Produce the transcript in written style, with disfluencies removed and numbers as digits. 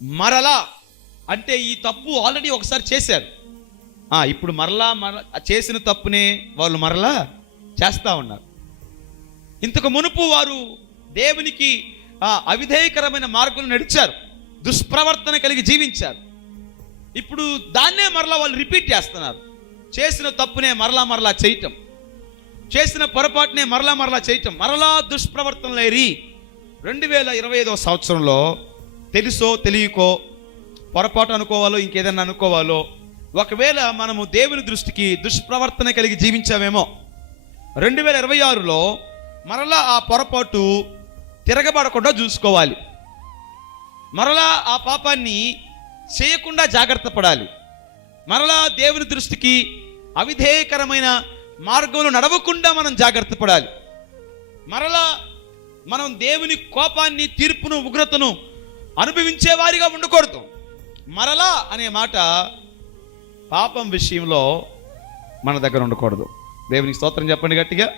మరలా అంటే ఈ తప్పు ఆల్రెడీ ఒకసారి చేశారు, ఇప్పుడు మరలా చేసిన తప్పునే వాళ్ళు మరలా చేస్తూ ఉన్నారు. ఇంతకు మునుపు వారు దేవునికి అవిధేయకరమైన మార్గంలో నడిచారు, దుష్ప్రవర్తన కలిగి జీవించారు. ఇప్పుడు దాన్నే మరలా వాళ్ళు రిపీట్ చేస్తున్నారు. చేసిన తప్పునే మరలా చేయటం, చేసిన పొరపాటునే మరలా చేయటం, మరలా దుష్ప్రవర్తనలు ఏరి 2025వ సంవత్సరంలో తెలుసో తెలియకో, పొరపాటు అనుకోవాలో ఇంకేదన్నా అనుకోవాలో, ఒకవేళ మనము దేవుని దృష్టికి దుష్ప్రవర్తన కలిగి జీవించామేమో, 2026లో మరలా ఆ పొరపాటు తిరగబడకుండా చూసుకోవాలి. మరలా ఆ పాపాన్ని చేయకుండా జాగ్రత్త పడాలి. మరలా దేవుని దృష్టికి అవిధేయకరమైన మార్గంలో నడవకుండా మనం జాగ్రత్త పడాలి. మరలా మనం దేవుని కోపాన్ని, తీర్పును, ఉగ్రతను అనుభవించే వారిగా ఉండకూడదు. మరలా అనే మాట పాపం విషయంలో మన దగ్గర ఉండకూడదు. దేవునికి స్తోత్రం చెప్పండి గట్టిగా.